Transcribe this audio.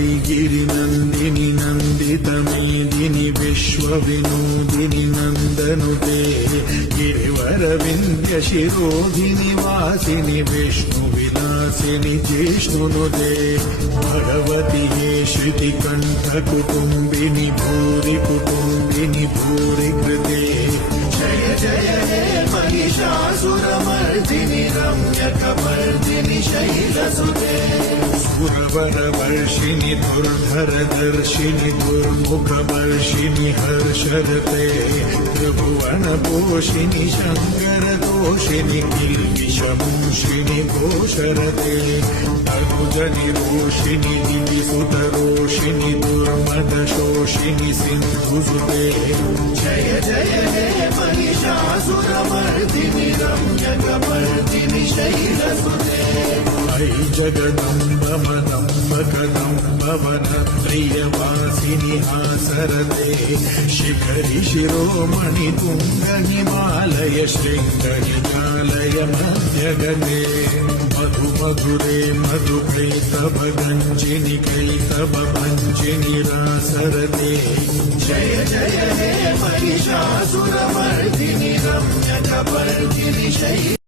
वैगिरिनन्दिनि नन्दितमेदिनि विश्वविनोदिनि नन्दनुते गिरिवरविन्द्यशिरोधिनि वासिनि विष्णुविलासिनि जिष्णुनुते भगवति ये श्रुतिकण्ठकुटुम्बिनि भूरि कुटुम्बिनि भूरि कृते जय जय हे महिषासुरमर्दिनि रम्यकपर्दिनि शैलसुते सुरवरवर्षिणि दुर्धरदर्शिनि दुर्मुखवर्षिणि हर्षरते त्रिभुवनपोषिणि शङ्करतोषिणि किल्बिषमूषिणि घोषरते तनुजनिरोषिणि दिविसुतरोषिणि दुर्मदशोषिणि सिन्धुसुते जय जय हे महिषासुरमर्दिनि रम्यकपर्दिनि शैलसुते अयि जगदम्ब मदम्ब कदम्ब वनप्रियवासिनि हासरते शिखरि शिरोमणि तुङ्ग हिमालय शृङ्ग हिमालय मध्यगते मधु मधुरे मधुप्रेतव गञ्जिनि कैतव भञ्जिनि रासरते जय जय हे महिषासुरमर्दिनि रम्यकपर्दिनि शैलसुते।